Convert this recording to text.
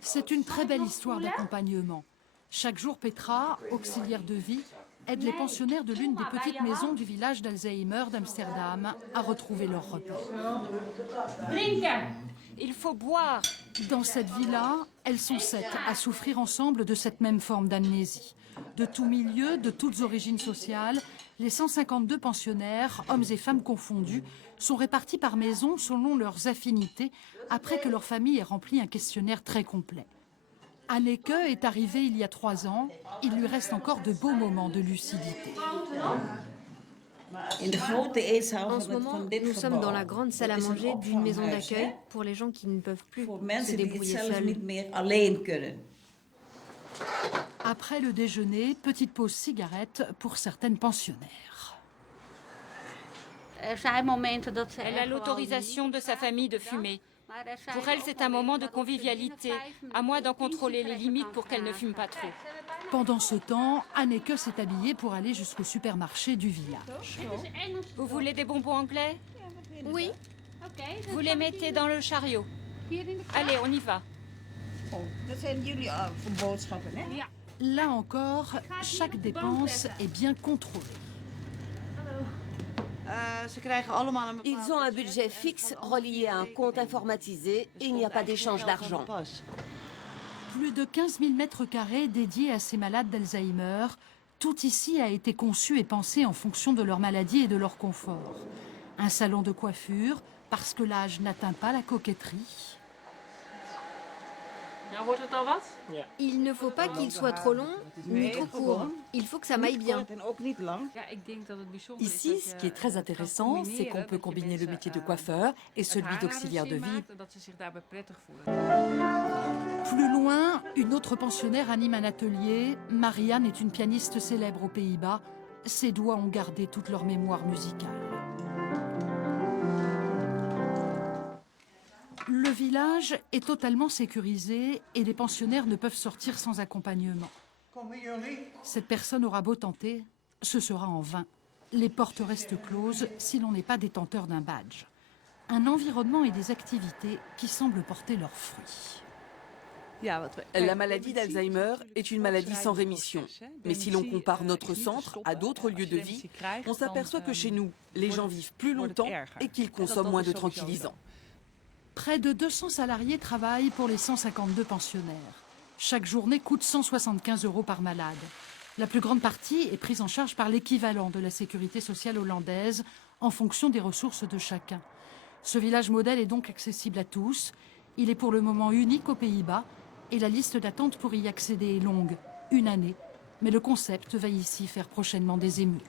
C'est une très belle histoire d'accompagnement. Chaque jour, Petra, auxiliaire de vie, aide les pensionnaires de l'une des petites maisons du village d'Alzheimer d'Amsterdam à retrouver leur repère. Il faut boire. Dans cette villa, elles sont 7 à souffrir ensemble de cette même forme d'amnésie. De tous milieux, de toutes origines sociales, les 152 pensionnaires, hommes et femmes confondus, sont répartis par maison selon leurs affinités après que leur famille ait rempli un questionnaire très complet. Anneke est arrivée il y a 3 ans. Il lui reste encore de beaux moments de lucidité. En ce moment, nous sommes dans la grande salle à manger d'une maison d'accueil pour les gens qui ne peuvent plus se débrouiller seuls. Après le déjeuner, petite pause cigarette pour certaines pensionnaires. Elle a l'autorisation de sa famille de fumer. Pour elle, c'est un moment de convivialité. À moi d'en contrôler les limites pour qu'elle ne fume pas trop. Pendant ce temps, Anneke s'est habillée pour aller jusqu'au supermarché du village. Vous voulez des bonbons anglais? Oui. Vous les mettez dans le chariot. Allez, on y va. Là encore, chaque dépense est bien contrôlée. Ils ont un budget fixe relié à un compte informatisé et il n'y a pas d'échange d'argent. Plus de 15 000 mètres carrés dédiés à ces malades d'Alzheimer. Tout ici a été conçu et pensé en fonction de leur maladie et de leur confort. Un salon de coiffure, parce que l'âge n'atteint pas la coquetterie. Il ne faut pas qu'il soit trop long ni trop court. Il faut que ça m'aille bien. Ici, ce qui est très intéressant, c'est qu'on peut combiner le métier de coiffeur et celui d'auxiliaire de vie. Plus loin, une autre pensionnaire anime un atelier. Marianne est une pianiste célèbre aux Pays-Bas. Ses doigts ont gardé toute leur mémoire musicale. Le village est totalement sécurisé et les pensionnaires ne peuvent sortir sans accompagnement. Cette personne aura beau tenter, ce sera en vain. Les portes restent closes si l'on n'est pas détenteur d'un badge. Un environnement et des activités qui semblent porter leurs fruits. La maladie d'Alzheimer est une maladie sans rémission. Mais si l'on compare notre centre à d'autres lieux de vie, on s'aperçoit que chez nous, les gens vivent plus longtemps et qu'ils consomment moins de tranquillisants. Près de 200 salariés travaillent pour les 152 pensionnaires. Chaque journée coûte 175 € par malade. La plus grande partie est prise en charge par l'équivalent de la sécurité sociale hollandaise en fonction des ressources de chacun. Ce village modèle est donc accessible à tous. Il est pour le moment unique aux Pays-Bas et la liste d'attente pour y accéder est longue, 1 année. Mais le concept va ici faire prochainement des émules.